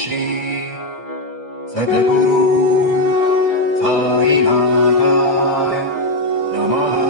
श्री सद्गुरु साईनाथाय नमः।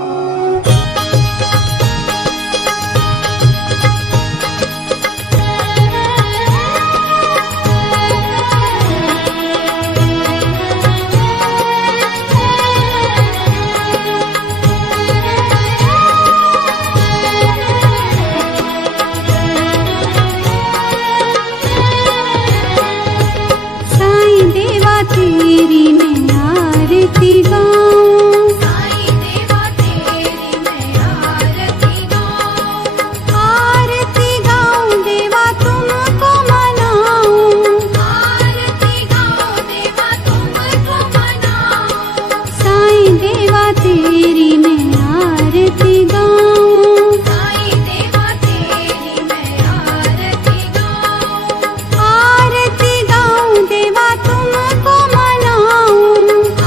तेरी मैं आरती गाऊं, साईं देवा तेरी मैं आरती गाऊं, आरती गाऊं देवा तुमको मनाऊं, आरती गाऊं देवा तुमको मनाऊं, साईं देवा तेरी मैं आरती गाऊं, साईं देवा तेरी मैं आरती गाऊं, आरती गाऊं देवा तुमको मनाऊं,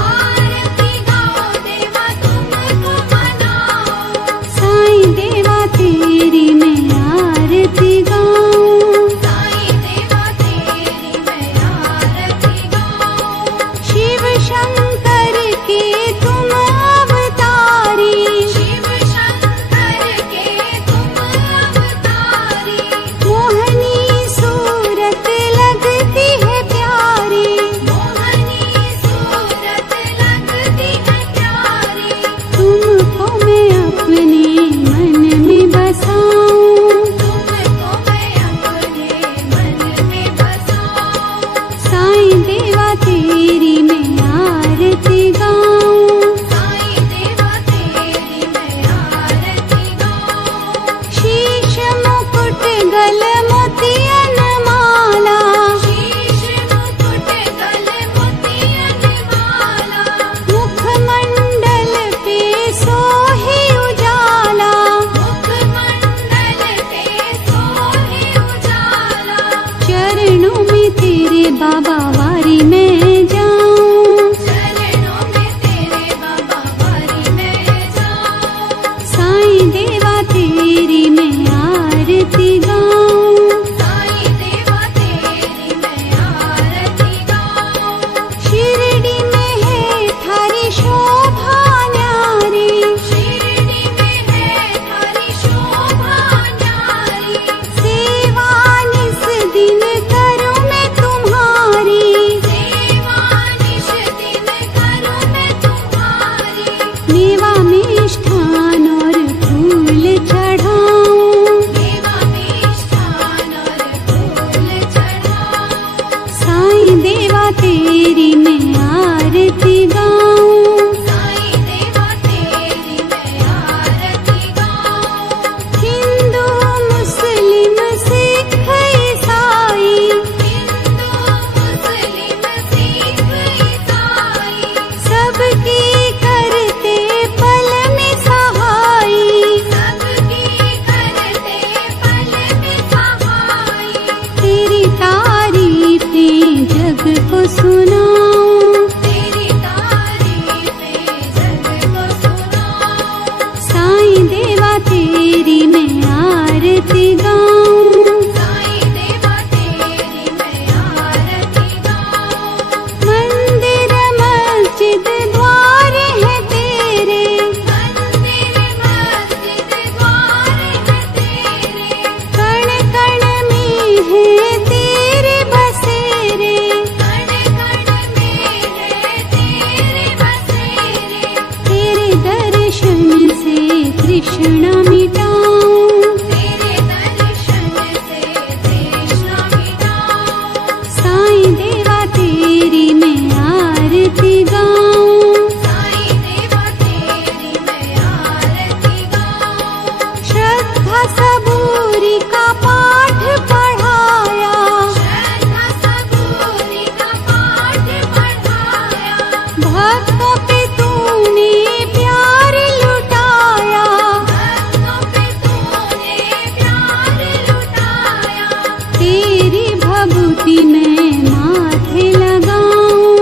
आरती गाऊं देवा तुमको मनाऊं, साईं देवा तेरी मैं आरती गाऊं, साईं देवा तेरी मैं आरती गाऊं, शिव शंकर के तुम अवतारी, शिव शंकर के तुम अवतारी, मोहनी सूरत लगती है प्यारी, मोहनी सूरत लगती है प्यारी, तुमको मैं अपने मन में बसाऊं, तुमको मैं अपने मन में बसाऊं, साईं देवा तेरी मैं आरती गाऊं, साईं देवा तेरी मैं आरती गाऊं, शीश मुकुट गल मोतियन माला, शीश मुकुट गल मोतियन माला, मुखमंडल पे सोहे उजाला, मुखमंडल पे सोहे उजाला, चरणों में तेरे बाबा वारी में जाऊं, चरणों में तेरे बाबा वारी में जाऊं, साईं देवा तेरी मैं आरती गाऊं, साईं देवा तेरी मैं आरती गाऊं, शिरडी में है थारी शोभा न्यारी, शिरडी में है थारी शोभा न्यारी, सेवा निस दिन करूं मैं तुम्हारी, सेवा निश दिन करूं मैं तुम्हारी, मेवा मिष्ठान और फूल चढ़ाऊं, देवा मिष्ठान और फूल चढ़ाऊं, साईं देवा तेरी मैं आरती गाऊं, साईं देवा तेरी मैं आरती गाऊं, हिंदू मुस्लिम सिख ईसाई, हिंदू मुस्लिम सिख ईसाई, सबकी करते पल में सहाई, सबकी करते पल में सहाई, तेरी तारीफें जग को सुनाऊं, तेरी तारीफें जग को सुनाऊं, साईं देवा तेरी मैं आरती गाऊं, साईं देवा तेरी मैं आरती गाऊं, मंदिर मस्जिद द्वार है तेरे, मंदिर मस्जिद द्वार है तेरे, कण कण में है तेरे बसेरे, कण कण में है तेरे बसेरे, तेरे दर्शन से तृष्णा मिटाऊं, तेरे दर्शन से तृष्णा मिटाऊं, साईं देवा तेरी मैं आरती गाऊं, साईं देवा तेरी मैं आरती गाऊं, श्रद्धा सबूरी का पाठ पढ़ाया, श्रद्धा सबूरी का पाठ पढ़ाया, भक्तों पे तूने प्यार लुटाया, भक्तों पे तूने प्यार लुटाया, तेरी भभूति मैं माथे लगाऊं,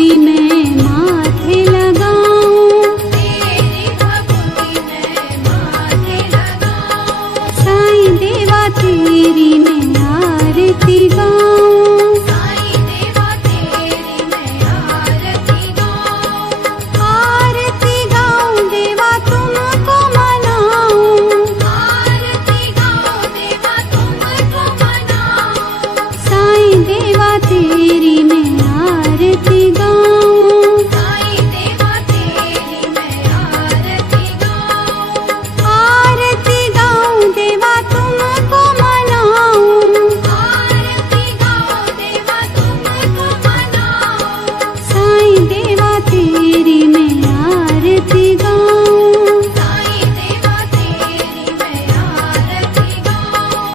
भक्ति में